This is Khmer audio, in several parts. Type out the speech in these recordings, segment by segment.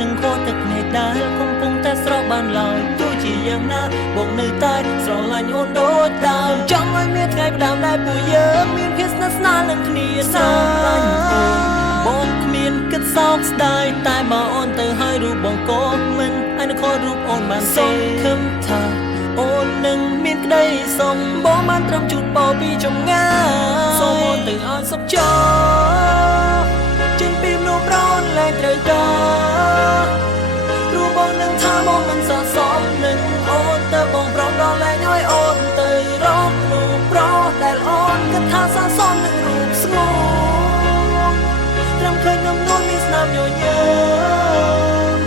នឹងខកទឹកភ្នែកដែលកំពុងតែស្រក់បានឡើយទោះជាយ៉ាងណាបងនៅតែស្រឡាញ់អូនដូចដើមចង់ឲ្យមានថ្ងៃផ្ដើមដែលពួកយើងមានភាពស្និទ្ធស្នាលនឹងគ្នាស្រឡាញ់អូនបងគ្មានគិតសោកស្ដាយតែបើអូនទៅហើយរូបបងក៏មិនឲ្យនៅខករូបអូនបានសង្ឃឹមថាអូននឹងមានក្តីសុំបងបានត្រឹមជូតបោពីចម្ងាយសូមអូនទៅឲ្យសុខចោចេញពីមនុស្សប្រោនលែងត្រូវការរូបបងនឹងថាបងមិនសរសមនឹងអូនទៅបងប្រំដល់លែងឲ្យអូនទៅរកមនុស្សប្រោដែលអូនគិតថាសរសមនឹងរូបស្ងួនត្រឹមឃើញនឹងនួនមានស្នាមញញើម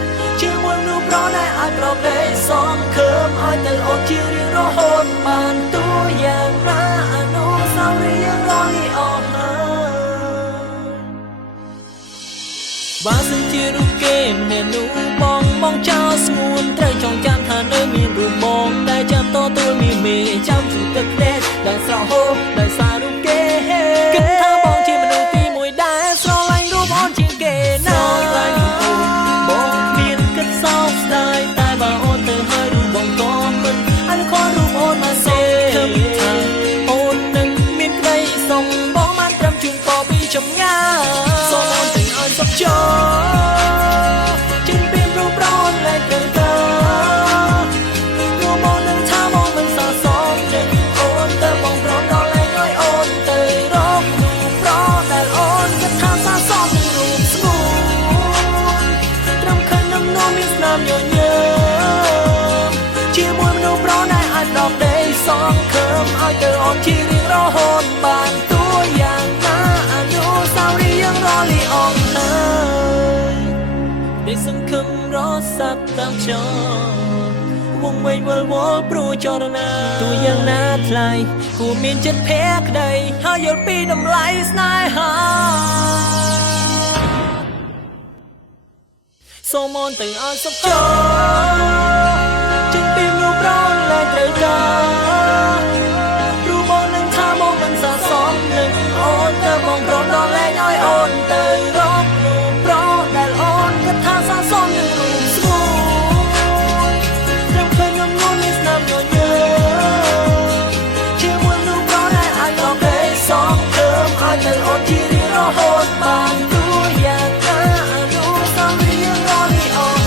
ជាមួយមនុស្សប្រោដែលអាចប្រកេសងខើមឲ្យទៅអូនជារៀងរហូតបានតួយ៉ាងណាអនុស្សាវរីយ៍យ៉ាងរលីអស់បើសិនជារូបគេមាននោះបងចោលស្ងួនត្រូវចងចាំថានៅមានរូបបងដែលចាំតទួលមានមេចាំជួបទឹកដេកដែលស្រស់ហូរដោយសាររូបគេគិតថាបងជាមនុស្សទីមួយដែលស្រឡាញ់រូបអូនជាងគេណាស្រឡាញ់អូនបងគ្មានគិតសោកស្ដាយតែបើអូនទៅហើយរូបបងក៏មិនអនុខរូបអូនមកសេគិតថាអូននឹងមានក្តីសុំបងបានត្រឹមជូនក៏ពីចម្ងាយសូមអូនទៅឲ្យសុខចោចេញពីរូបប្រោនលែងត្រូវការរូបបងនឹងថាបងមិនសរសមនឹងអូនទៅបងប្រំដល់លែងឲ្យអូនទៅរករូបប្រោដែលអូនគិតថាសរសមនឹងរូបស្ងួនត្រឹមឃើញនឹងនោមមានស្នាមញញើមជាមួយមនុស្សប្រោដែលអាចដកដេកសងខើមឲ្យទៅអូនជារៀងរហូតបានតួយ៉ាងណាអនុស្សាវរីយ៍យ៉ាងរលីអស់ហើយได้សង្ឃឹមរស័ព្ទតាមចោវងវែងវល់វល់ព្រោះចរណាទោះយ៉ាងណាថ្លៃគួរមានចិត្តភក្តីហើយយល់ពីតម្លៃស្នេហាសូមអូនទៅឲ្យសុខចោចេញពីមនុស្សប្រោនលែងត្រូវការរូបបងនឹងថាបងមិនសរសមនឹងអូនទៅបងប្រំដល់លែងឲ្យអូនទៅរករូបប្រោដែលអូនគិតថាសរសមនឹងរូបស្ងួនត្រឹមឃើញនឹងនួនមានស្នាមញញើមជាមួយមនុស្សប្រោដែលអាចរកគេសងខើមឲ្យទៅអូនជារៀងរហូតបានតួយ៉ាងណាអនុស្សាវរីយ៍យ៉ាងរលីអស់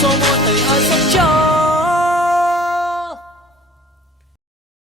សូមអូនទៅឲ្យសុខចោ